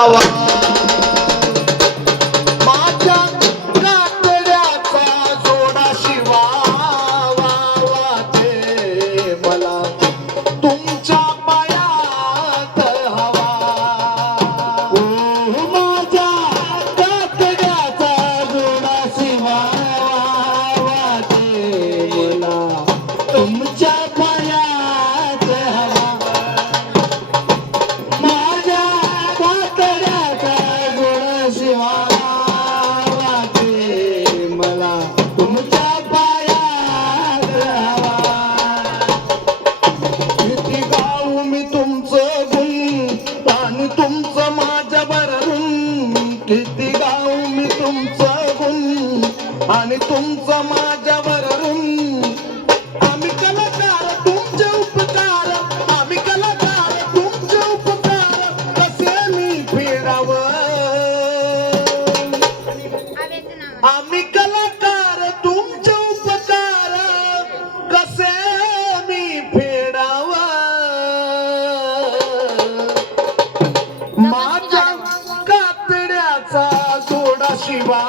हवा माझ्या कातड्याचा जोडा शिवावा वाटे मला तुमच्या पायात हवा ओ माझ्या कातड्याचा जोडा शिवावा ते मला तुमच्या पायात हवा माझ्या कातड्याचा जोडा शिवावा ते मला तुमच्या पायात हवा किती गाऊ मी तुमचं गुण आणि तुमचं माझ्या बरून किती गाऊ मी तुमचं गुण आणि तुमचं माझ्या बरून आम्ही कलाकार तुमचे उपकार आम्ही कलाकार तुमचे उपकार कसे मी फेडावं आम्ही कलाकार तुमचे उपकार कसे मी फेडावं माझ्या कातड्याचा जोडा शिवा